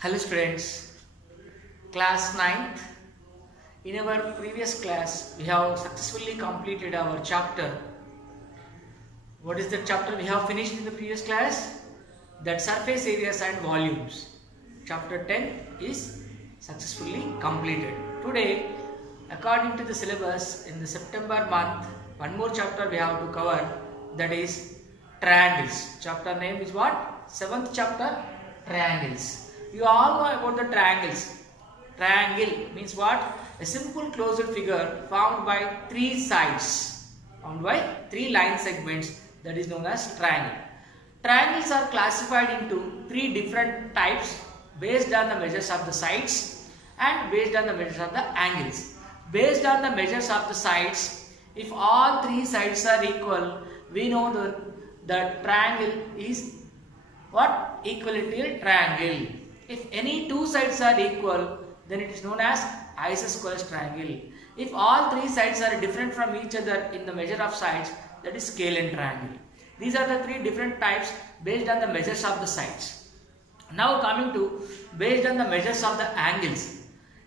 Hello students, class 9th. In our previous class, we have successfully completed our chapter. What is the chapter we have finished in the previous class? That surface areas and volumes. Chapter 10 is successfully completed. Today, according to the syllabus, in the September month, one more chapter we have to cover, that is triangles. Chapter name is what? 7th chapter, triangles. You all know about the triangles. Triangle means what? A simple closed figure formed by three sides, formed by three line segments, that is known as triangle. Triangles are classified into three different types based on the measures of the sides and based on the measures of the angles. Based on the measures of the sides, if all three sides are equal, we know the triangle is what? Equilateral triangle. If any two sides are equal, then it is known as isosceles triangle. If all three sides are different from each other in the measure of sides, that is scalene triangle. These are the three different types based on the measures of the sides. Now coming to based on the measures of the angles.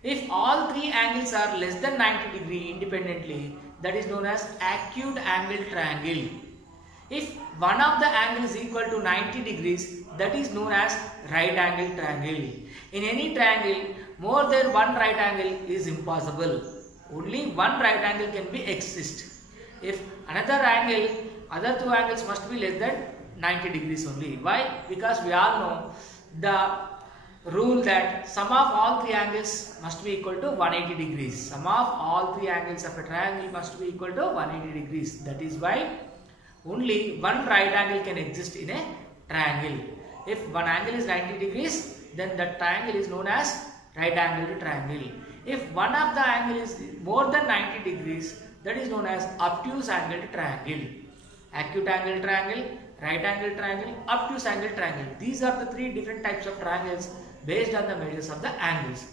If all three angles are less than 90 degree independently, that is known as acute angle triangle. If one of the angle is equal to 90 degrees, that is known as right angle triangle. In any triangle, more than one right angle is impossible. Only one right angle can be exist. If another angle, other two angles must be less than 90 degrees only. Why? Because we all know the rule that sum of all three angles must be equal to 180 degrees. Sum of all three angles of a triangle must be equal to 180 degrees. That is why only one right angle can exist in a triangle. If one angle is 90 degrees, then that triangle is known as right angled triangle. If one of the angle is more than 90 degrees, that is known as obtuse angled triangle. Acute angle triangle, right angle triangle, obtuse angle triangle. These are the three different types of triangles based on the measures of the angles.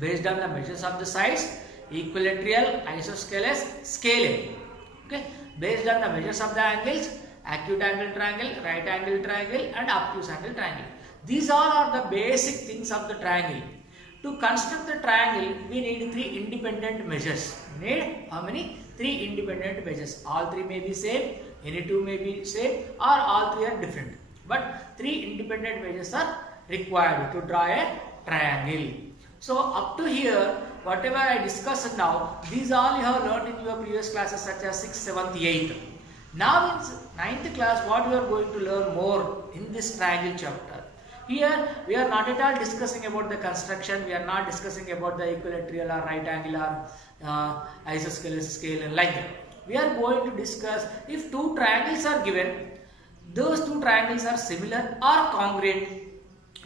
Based on the measures of the sides, equilateral, isosceles, scalene. Okay. Based on the measures of the angles, acute angle triangle, right angle triangle and obtuse angle triangle. These all are the basic things of the triangle. To construct the triangle, we need three independent measures. We need how many? Three independent measures. All three may be same, any two may be same, or all three are different. But three independent measures are required to draw a triangle. So up to here, whatever I discussed now, these all you have learned in your previous classes such as 6th, 7th, 8th. Now in 9th class, what you are going to learn more in this triangle chapter. Here we are not at all discussing about the construction, we are not discussing about the equilateral or right angle or isosceles scale like that. We are going to discuss if two triangles are given, those two triangles are similar or congruent.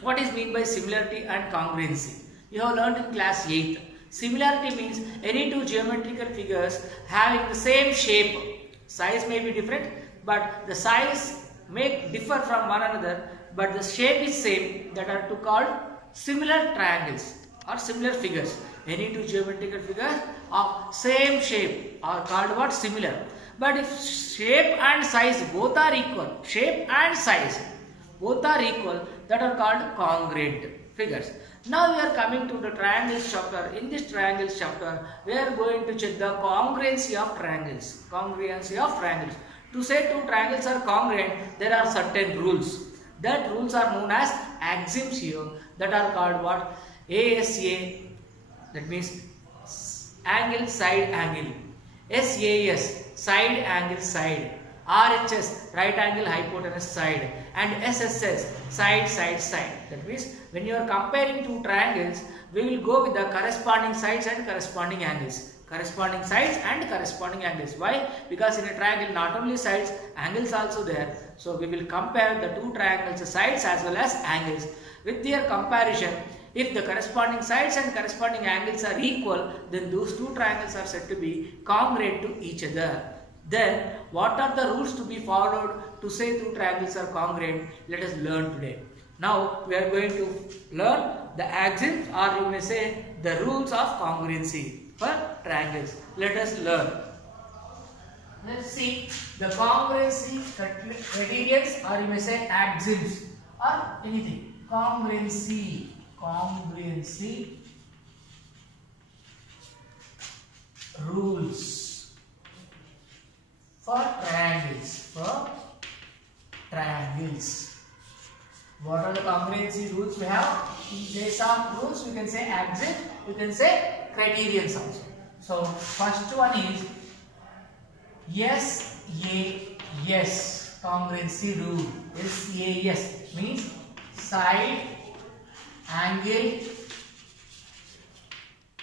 What is meant by similarity and congruency? You have learned in class 8th. Similarity means any two geometrical figures having the same shape. Size may be different, but the size may differ from one another, but the shape is same. That are to called similar triangles or similar figures. Any two geometrical figures of same shape are called what? Similar. But if shape and size both are equal, shape and size both are equal, that are called congruent figures. Now we are coming to the triangles chapter. In this triangles chapter, we are going to check the congruency of triangles. Congruency of triangles. To say two triangles are congruent, there are certain rules. That rules are known as axioms here. That are called what? ASA, that means angle side angle. SAS, side angle side. RHS, right angle hypotenuse side, and SSS, side side side. That means when you are comparing two triangles, we will go with the corresponding sides and corresponding angles. Corresponding sides and corresponding angles. Why? Because in a triangle not only sides, angles also there. So we will compare the two triangles sides as well as angles. With their comparison, if the corresponding sides and corresponding angles are equal, then those two triangles are said to be congruent to each other. Then, what are the rules to be followed to say two triangles are congruent? Let us learn today. Now, we are going to learn the axioms, or you may say the rules of congruency for triangles. Let us learn. Let's see the congruency criterions, or you may say axioms or anything. Congruency. congruency rules for triangles. What are the congruency rules we have? In case of rules, we can say axiom, you can say criterions also. So first one is SAS congruency rule. SAS means side, angle,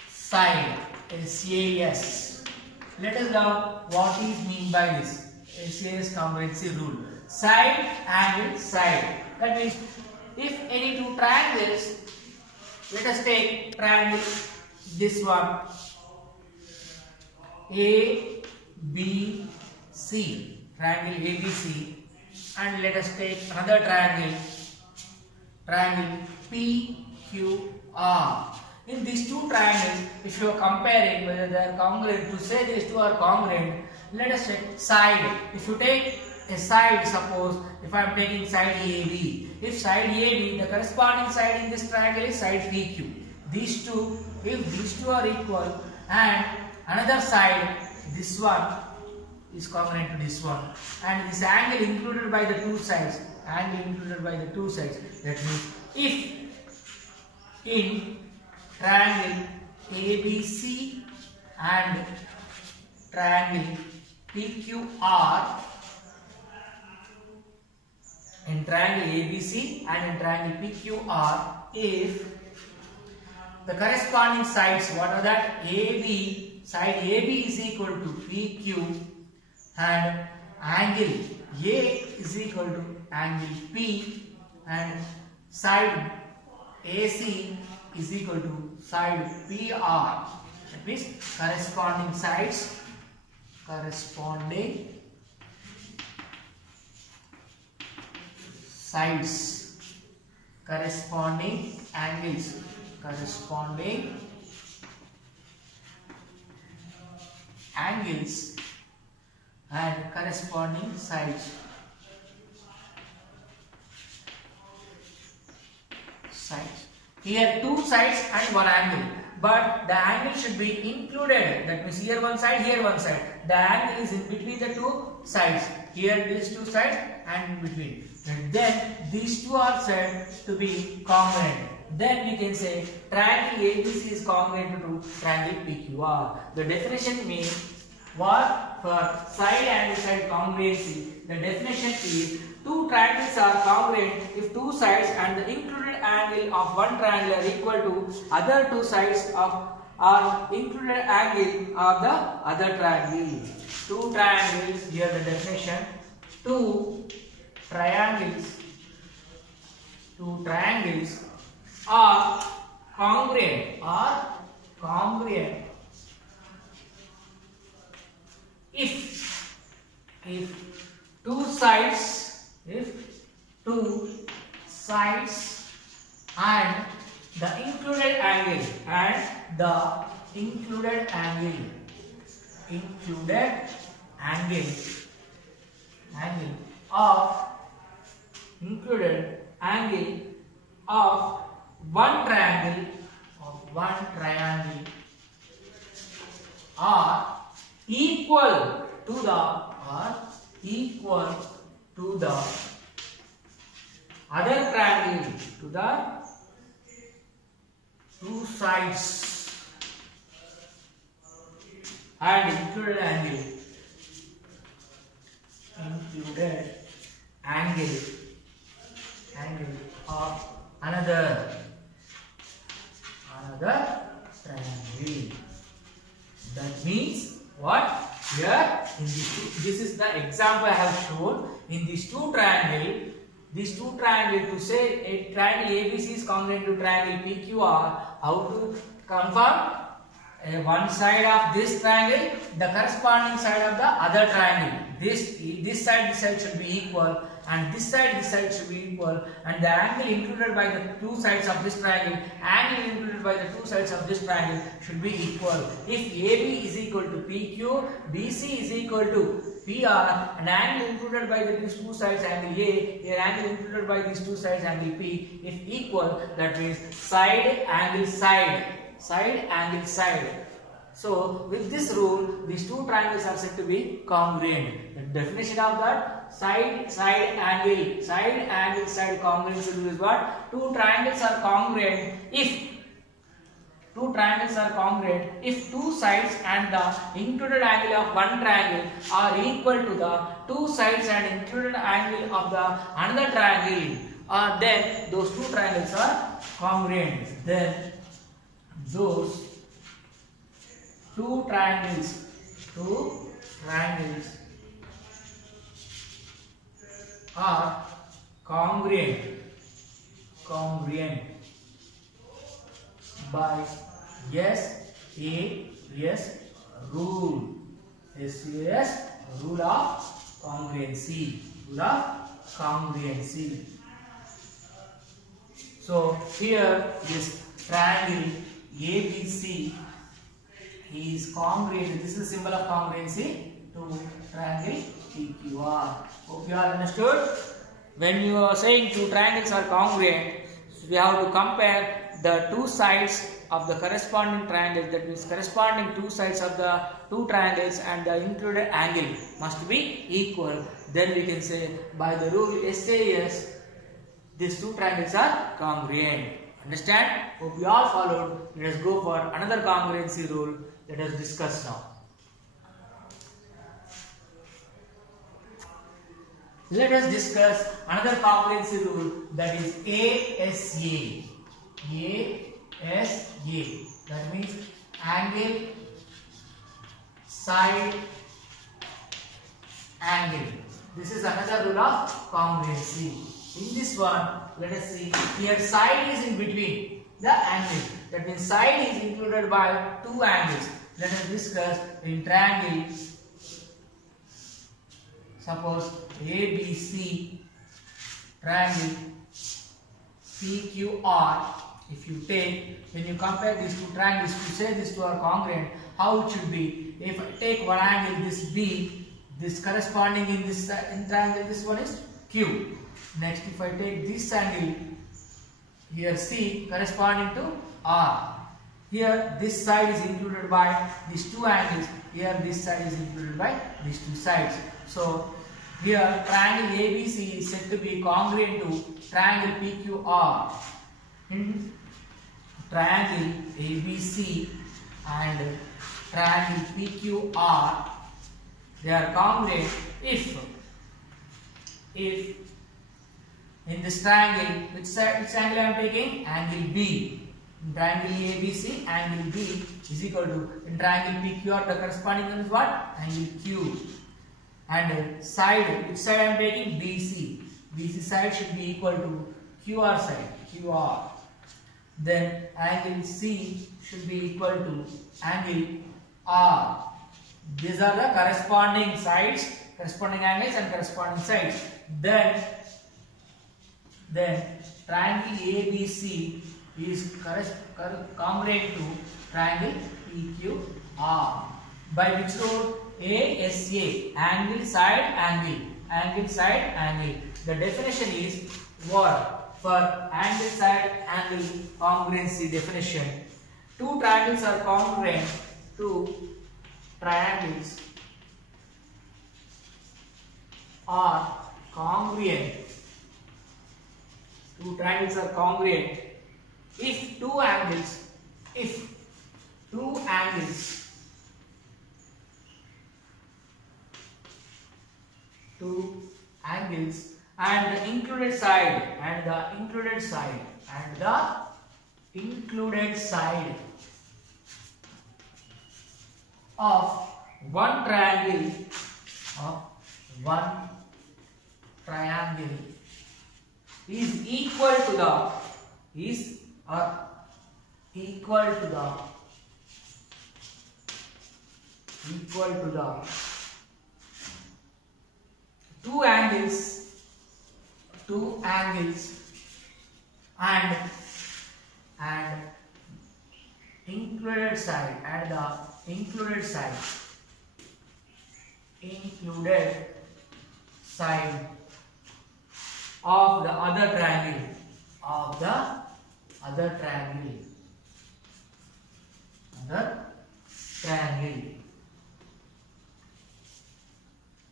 side. SAS. Let us learn what is mean by this SAS congruency rule. Side, angle, side. That means if any two triangles, let us take triangle this one ABC, triangle ABC, and let us take another triangle PQR. In these two triangles, if you are comparing whether they are congruent, to say these two are congruent, let us take side. If you take a side, suppose if I am taking side AB, if side AB, the corresponding side in this triangle is side PQ. These two, if these two are equal, and another side, this one is congruent to this one, and this angle included by the two sides, that means if in triangle ABC and triangle PQR, in triangle ABC and in triangle PQR, if the corresponding sides, what are that? AB, side AB is equal to PQ and angle A is equal to angle P, and side AC is equal to side PR. That means corresponding sides, corresponding angles, and corresponding sides. Here two sides and one angle, but the angle should be included. That means here one side, here one side. The angle is in between the two sides. Here these two sides and in between. And then these two are said to be congruent. Then we can say triangle ABC is congruent to triangle PQR. The definition means what? For side and side congruency, the definition is two triangles are congruent if two sides and the included angle of one triangle are equal to other two sides of or included angle of the other triangle. Two triangles, here the definition, two triangles are congruent if two sides and the included angle of one triangle are equal to the other triangle, to the two sides and included angle of another triangle. That means what? Here in this is the example I have shown. In these two triangles, to say a triangle ABC is congruent to triangle PQR, how to confirm? One side of this triangle, the corresponding side of the other triangle. This side should be equal, and this side should be equal, and the angle included by the two sides of this triangle, should be equal. If AB is equal to PQ, BC is equal to PR, an angle included by these two sides angle A, an angle included by these two sides angle P, if equal, that means side angle side, side angle side. So with this rule, these two triangles are said to be congruent. The definition of that, side angle side congruence rule is what? Two triangles are congruent if two sides and the included angle of one triangle are equal to the two sides and included angle of the another triangle, then those two triangles are congruent. Then those two triangles are congruent by SAS rule. SAS rule of congruency. So here this triangle ABC is congruent. This is symbol of congruency to triangle PQR. Hope you all understood. When you are saying two triangles are congruent, so we have to compare the two sides of the corresponding triangle. That means corresponding two sides of the two triangles and the included angle must be equal. Then we can say by the rule SAS, these two triangles are congruent. Understand? Hope you all followed. Let us go for another congruency rule. Let us discuss now. Let us discuss another congruency rule, that is ASA. That means angle side angle. This is another rule of congruency. In this one, let us see, here side is in between the angle. That means side is included by two angles. Let us discuss in triangle. Suppose ABC, triangle PQR. If you take, when you compare these two triangles, to say these two are congruent, how it should be? If I take one angle, this B, this corresponding in this in triangle, this one is Q. Next, if I take this angle, here C corresponding to R. Here this side is included by these two angles. Here this side is included by these two sides. So here triangle ABC is said to be congruent to triangle PQR. In triangle ABC and triangle PQR, they are congruent if in this triangle, which angle I am taking? Angle B. In triangle ABC, angle B is equal to, in triangle PQR, the corresponding one is what? Angle Q. And side, which side I am taking? BC. BC side should be equal to QR side, QR. Then angle C should be equal to angle R. These are the corresponding sides, corresponding angles and corresponding sides. Then triangle ABC is congruent to triangle PQR. By which rule? ASA, angle side angle, angle side angle. The definition is what? For angle side angle congruency definition, two triangles are congruent. Two triangles are congruent. Two triangles are congruent if two angles and the included side of one triangle is equal to the two angles and included side included side of the other triangle,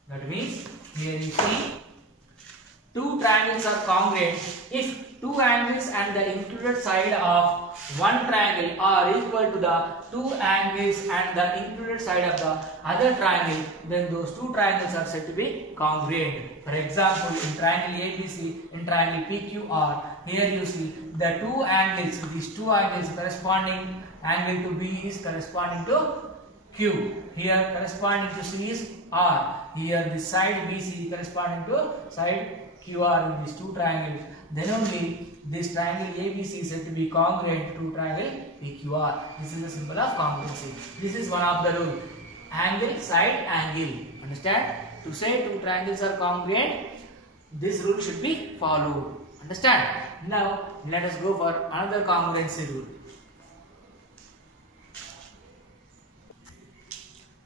That means here you see two triangles are congruent if two angles and the included side of one triangle are equal to the two angles and the included side of the other triangle, then those two triangles are said to be congruent. For example, in triangle ABC, in triangle PQR, here you see the two angles, these two angles corresponding angle to B is corresponding to Q. Here corresponding to C is R. Here this side BC corresponding to side QR in these two triangles. Then only this triangle ABC is said to be congruent to triangle PQR. This is the symbol of congruency. This is one of the rule. Angle, side, angle. Understand? To say two triangles are congruent, this rule should be followed. Understand? Now let us go for another congruency rule.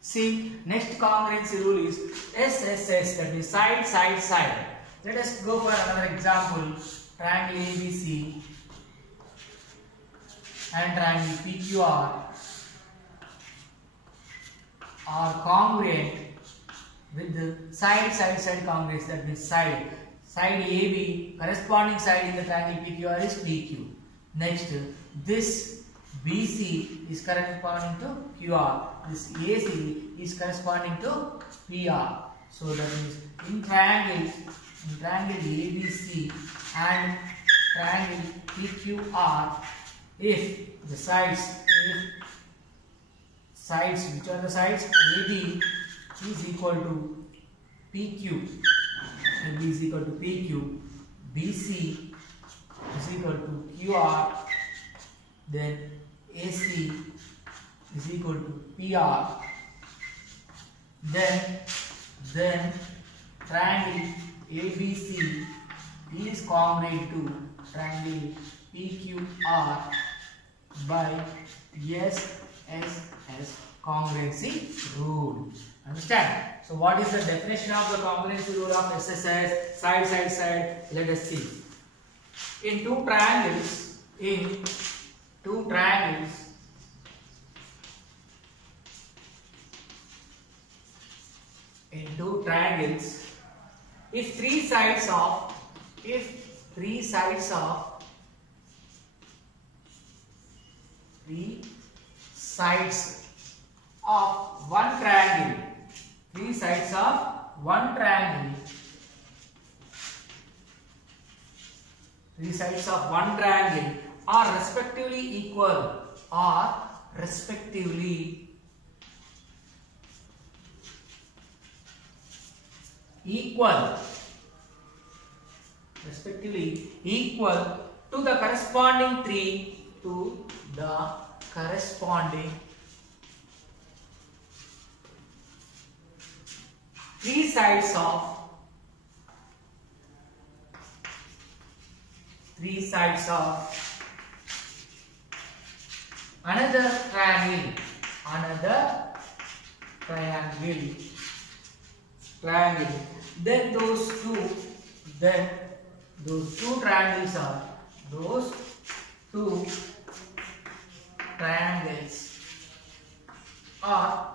See, next congruency rule is SSS, that is side, side, side. Let us go for another example. Triangle ABC and triangle PQR are congruent with the side, side, side congruence. That means side AB, corresponding side in the triangle PQR is PQ. Next, this BC is corresponding to QR. This AC is corresponding to PR. So that means in triangle ABC and triangle PQR, if the sides, which are the sides? AB is equal to PQ, AB is equal to PQ, BC is equal to QR, then AC is equal to PR, then triangle ABC is congruent to triangle PQR by SSS congruency rule. Understand? So what is the definition of the congruency rule of SSS? Side, side, side. Let us see. In two triangles, if three sides of one triangle, are respectively equal, to the corresponding three sides of another triangle, then those two triangles are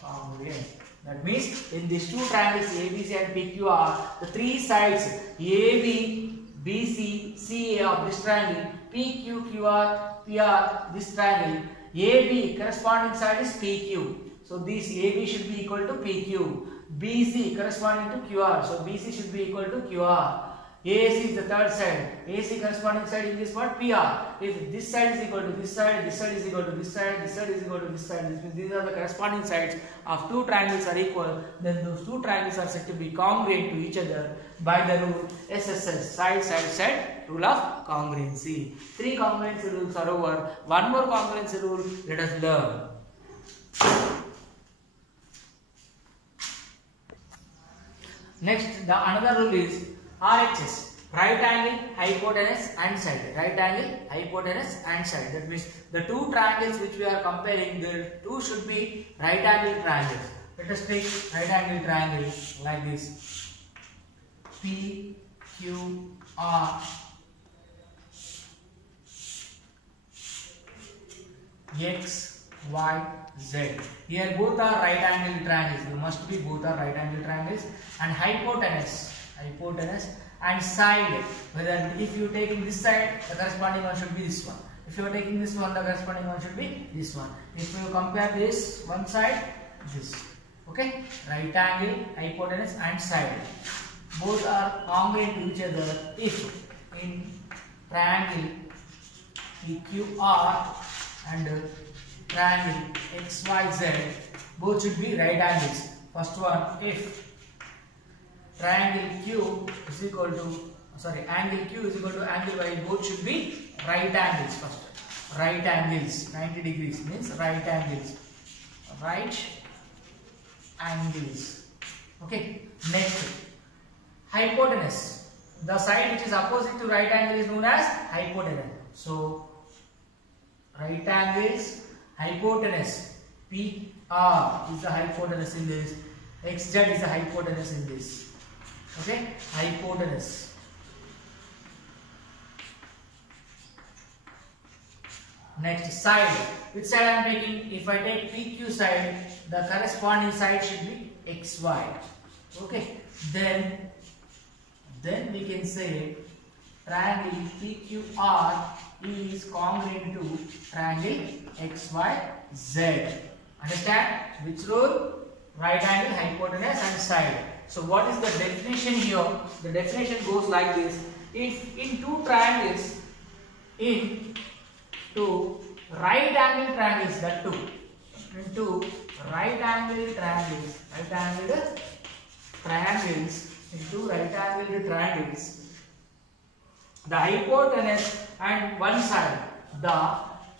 congruent. That means in these two triangles ABC and PQR, the three sides AB, BC, CA of this triangle, PQ, QR, PR, this triangle, AB corresponding side is PQ. So this AB should be equal to PQ. BC corresponding to QR. So BC should be equal to QR. AC is the third side. AC corresponding side in this part PR. If this side is equal to this side, this side is equal to this side, this side is equal to this side, this means these are the corresponding sides of two triangles are equal, then those two triangles are said to be congruent to each other by the rule SSS, side, side, side, rule of congruency. Three congruency rules are over. One more congruency rule, let us learn. Next, the another rule is RHS, right angle, hypotenuse and side. Right angle, hypotenuse and side. That means the two triangles which we are comparing, the two should be right angle triangles. Let us take right angle triangle like this. P, Q, R, X, Y, Z. Here both are right angle triangles. They must be both are right angle triangles. And hypotenuse and side. Whether if you taking this side, the corresponding one should be this one. If you are taking this one, the corresponding one should be this one. If you compare this one side, this. Okay, right angle, hypotenuse and side. Both are congruent to each other if in triangle PQR and triangle XYZ both should be right angles. First one, if triangle Q is equal to angle Q is equal to angle Y, both should be right angles. First, right angles 90 degrees means right angles. Right angles. Okay. Next, hypotenuse. The side which is opposite to right angle is known as hypotenuse. So right angles, hypotenuse, PR is the hypotenuse in this, XZ is the hypotenuse in this. Okay, hypotenuse. Next, side. Which side I am taking? If I take PQ side, the corresponding side should be XY. Okay, then we can say triangle PQR is congruent to triangle XYZ. Understand? Which rule? Right angle, hypotenuse and side. So what is the definition here? The definition goes like this. If in two triangles, in two right angle triangles, that two, into right angle triangles, into right angle triangles, the hypotenuse and one side, the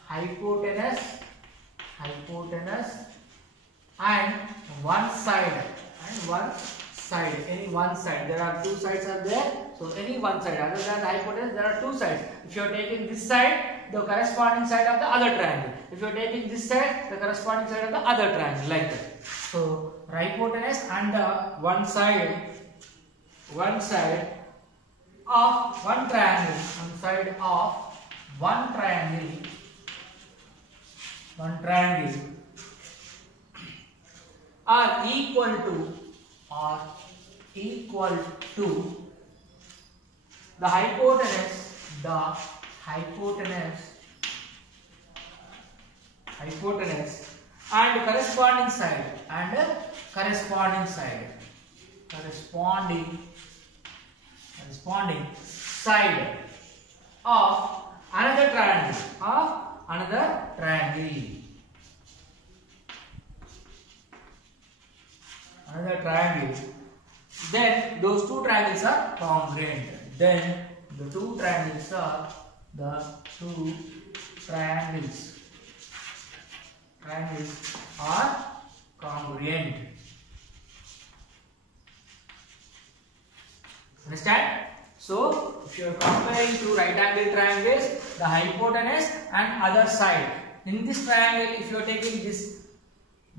hypotenuse and one side, any one side. There are two sides are there, so any one side. Other than the hypotenuse, there are two sides. If you are taking this side, the corresponding side of the other triangle. If you are taking this side, the corresponding side of the other triangle, like that. So hypotenuse and one side of one triangle, are equal to the hypotenuse and corresponding side of another triangle. Then those two triangles are congruent. Then the two triangles are congruent. Understand? So if you are comparing two right angle triangles, the hypotenuse and other side. In this triangle, if you are taking this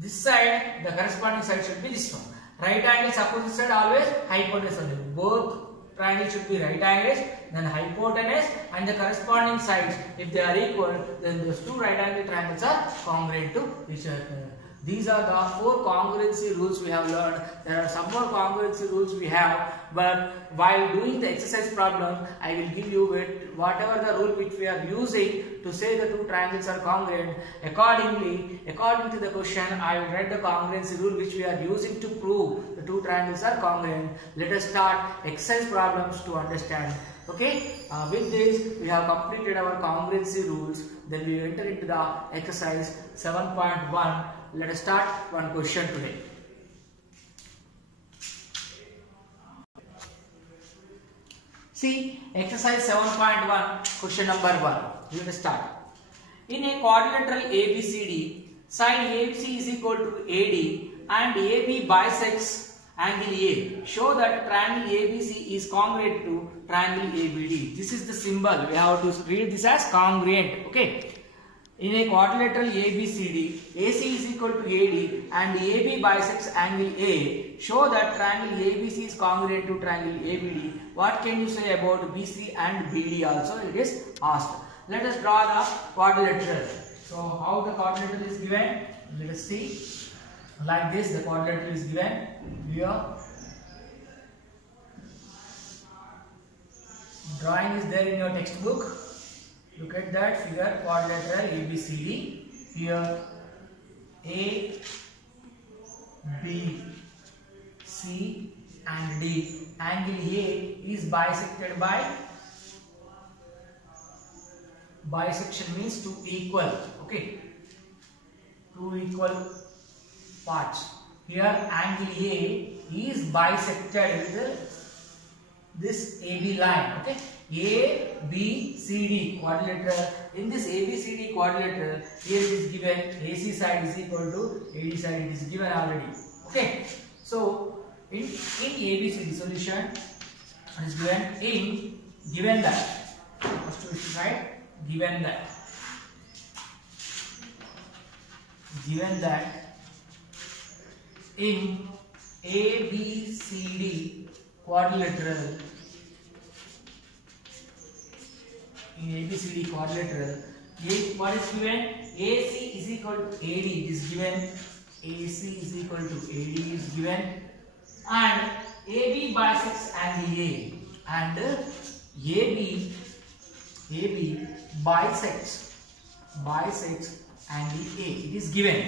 side, the corresponding side should be this one. Right angles opposite side always hypotenuse only. Both triangles should be right angles, then hypotenuse and the corresponding sides, if they are equal, then those two right angle triangles are congruent to each other. These are the 4 congruency rules we have learned. There are some more congruency rules we have, but while doing the exercise problem, I will give you whatever the rule which we are using to say the two triangles are congruent. According to the question, I will write the congruency rule which we are using to prove the two triangles are congruent. Let us start exercise problems to understand. Okay, with this we have completed our congruency rules. Then we enter into the exercise 7.1. Let us start one question today. See, exercise 7.1, question number 1. Let us start. In a quadrilateral ABCD, side ABC is equal to AD and AB bisects angle A. Show that triangle ABC is congruent to triangle ABD. This is the symbol. We have to read this as congruent. Okay. In a quadrilateral ABCD, AC is equal to AD and AB bisects angle A. Show that triangle ABC is congruent to triangle ABD. What can you say about BC and BD also? It is asked. Let us draw the quadrilateral. So how the quadrilateral is given? Let us see. Like this, the quadrilateral is given here. Drawing is there in your textbook. Look at that figure, quadrilateral ABCD. Here A, B, C and D. Angle A is bisected by, bisection means two equal, okay, two equal parts. Here angle A is bisected with this AB line, okay. A, B, C, D quadrilateral. In this A, B, C, D quadrilateral, here it is given AC side is equal to AD side. It is given already. Okay. So in ABCD solution, it is given that. First we should write given that in ABCD quadrilateral. In ABCD quadrilateral, what is given? AC is equal to AD is given. AC is equal to AD is given, and AB bisects angle A, and AB bisects angle A. It is given.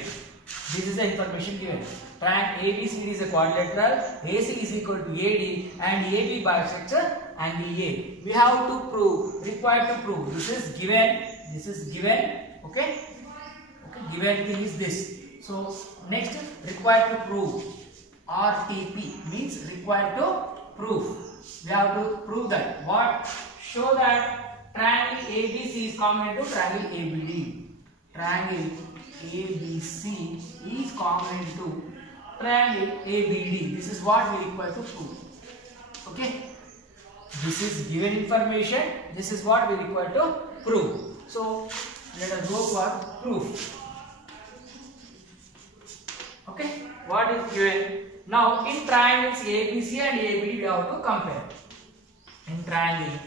This is the information given. Triangle ABCD is a quadrilateral. AC is equal to AD, and AB bisects angle A. We have to prove, required to prove. This is given. Okay. Given thing is this. So next, required to prove. RTP means required to prove. We have to prove that. What? Show that triangle ABC is congruent to triangle ABD. Triangle ABC is congruent to triangle ABD. This is what we require to prove. Okay. This is given information. This is what we require to prove. So let us go for proof. Okay. What is given? Now in triangles ABC and ABD we have to compare. In triangle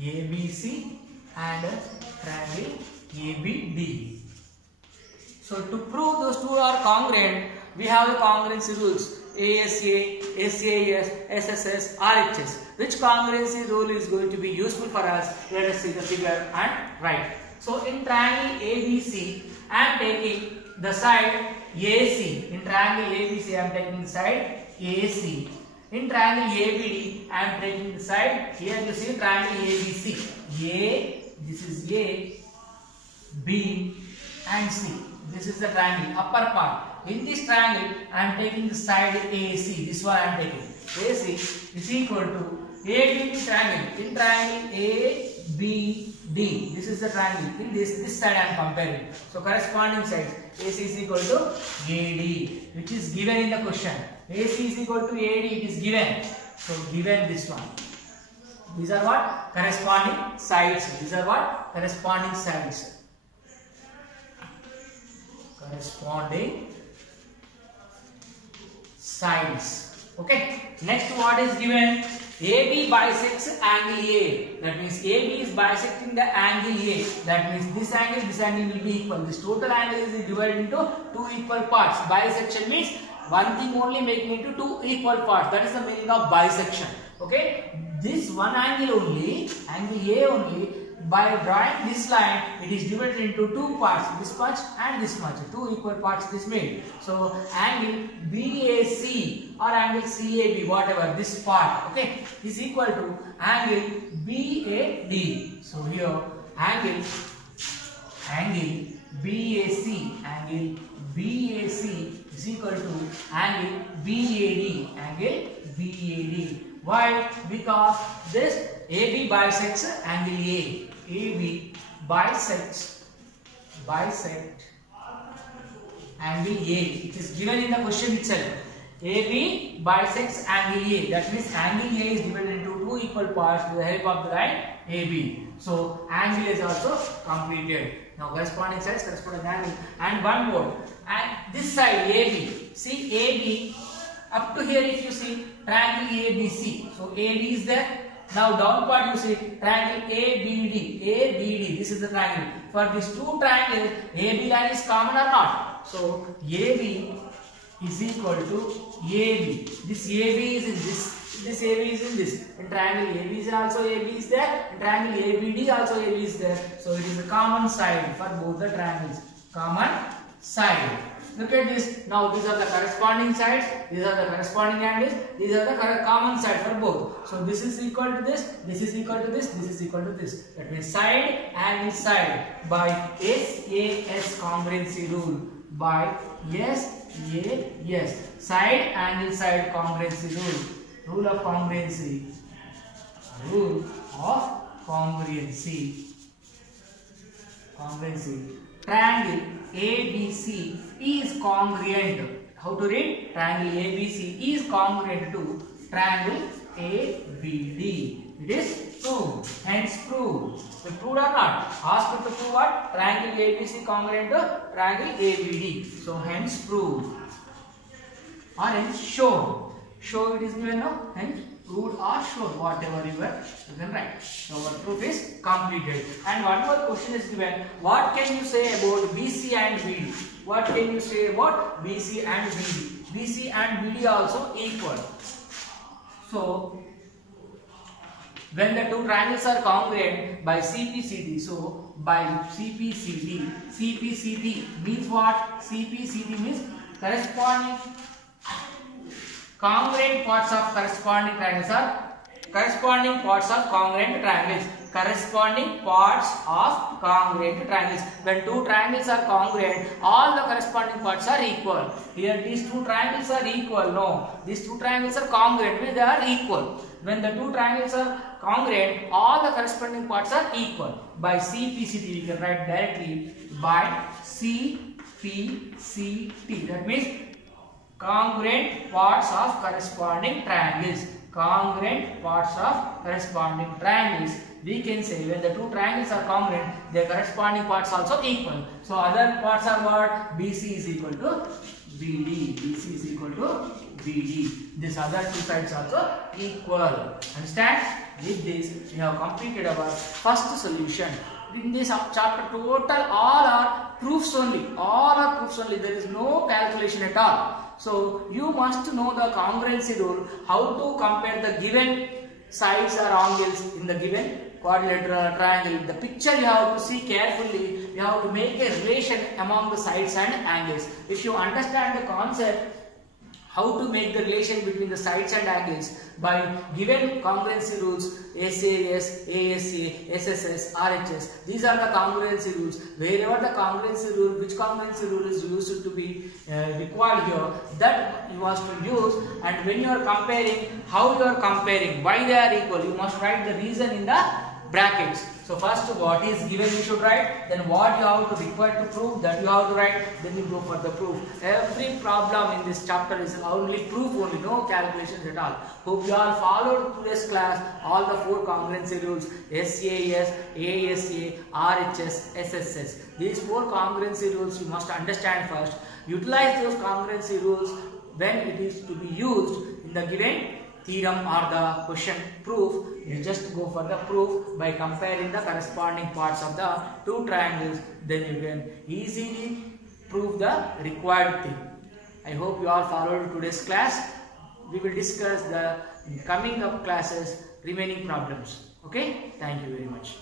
ABC and triangle ABD. So to prove those two are congruent, we have the congruency rules. ASA, SAS, SSS, RHS. Which congruency rule is going to be useful for us? Let us see the figure and write. So in triangle ABC, I am taking the side AC. In triangle ABC, I am taking the side AC. In triangle ABD, I am taking the side, here you see triangle ABC. A, this is A, B and C. This is the triangle, upper part. In this triangle, I am taking the side AC. This one I am taking. AC is equal to ABD triangle. In triangle ABD, this is the triangle. In this side I am comparing. So corresponding sides, AC is equal to AD, which is given in the question. AC is equal to AD, it is given. So given this one. These are what? Corresponding sides. These are what? Corresponding sides. Corresponding sides. Okay. Next, what is given? AB bisects angle A. That means AB is bisecting the angle A. That means this angle will be equal. This total angle is divided into two equal parts. Bisection means one thing only making into two equal parts. That is the meaning of bisection. Okay. This one angle only, angle A only, by drawing this line, it is divided into two parts, this much and this much, two equal parts this made. So angle BAC or angle CAB, whatever, this part, okay, is equal to angle BAD. So here angle BAC is equal to angle BAD. Why? Because this AB bisects angle A. AB bisect angle A. It is given in the question itself. AB bisects angle A. That means angle A is divided into two equal parts with the help of the line AB. So angle is also completed. Now corresponding sides, corresponding angle, and one more. And this side AB. See AB up to here. If you see triangle ABC, so AB is there. Now down part you see triangle ABD. ABD. This is the triangle. For these two triangles, AB line is common or not? So AB is equal to AB. This AB is in this. This AB is in this. In triangle AB is also AB is there. In triangle ABD also AB is there. So it is a common side for both the triangles. Common side. Look at this. Now these are the corresponding sides. These are the corresponding angles. These are the common side for both. So this is equal to this. This is equal to this. This is equal to this. That means side and side by SAS congruency rule. By SAS. Side angle side congruency rule. Rule of congruency. Rule of congruency. Congruency. Triangle ABC is congruent. How to read? Triangle ABC is congruent to triangle ABD. It is proved. Hence proved. We proved or not? Asked to prove what? Triangle ABC congruent to triangle ABD. So hence proved. Or hence shown. Show it is given now. Hence proved or shown. Whatever you can write. So our proof is completed. And one more question is given. What can you say about BC and BD? What can you say about BC and BD? BC and BD also equal. So when the two triangles are congruent by CPCD, so by CPCD, CPCD means what? CPCD means corresponding congruent parts of corresponding triangles are corresponding parts of congruent triangles. Corresponding parts of congruent triangles. When two triangles are congruent, all the corresponding parts are equal. Here these two triangles are equal. No, these two triangles are congruent, means they are equal. When the two triangles are congruent, all the corresponding parts are equal. By CPCT, we can write directly by CPCT. That means congruent parts of corresponding triangles. Congruent parts of corresponding triangles. We can say when the two triangles are congruent, their corresponding parts also equal. So other parts are what? BC is equal to BD. BC is equal to BD. This other two sides also equal. Understand? With this, we have completed our first solution. In this chapter, total all are proofs only. All are proofs only. There is no calculation at all. So you must know the congruency rule, how to compare the given sides or angles in the given quadrilateral triangle. The picture you have to see carefully. You have to make a relation among the sides and angles. If you understand the concept, how to make the relation between the sides and angles by given congruency rules, SAS, ASA, SSS, RHS. These are the congruency rules. Wherever the congruency rule, which congruency rule is used to be required here, that you must use. And when you are comparing, how you are comparing, why they are equal, you must write the reason in the brackets. So first what is given you should write, then what you have to require to prove, that you have to write, then you go for the proof. Every problem in this chapter is only proof only, no calculations at all. Hope you all followed today's class all the four congruency rules, SAS, ASA, RHS, SSS. These four congruency rules you must understand first. Utilize those congruency rules when it is to be used in the given theorem or the question proof. You just go for the proof by comparing the corresponding parts of the two triangles. Then you can easily prove the required thing. I hope you all followed today's class. We will discuss the coming up classes remaining problems. Okay? Thank you very much.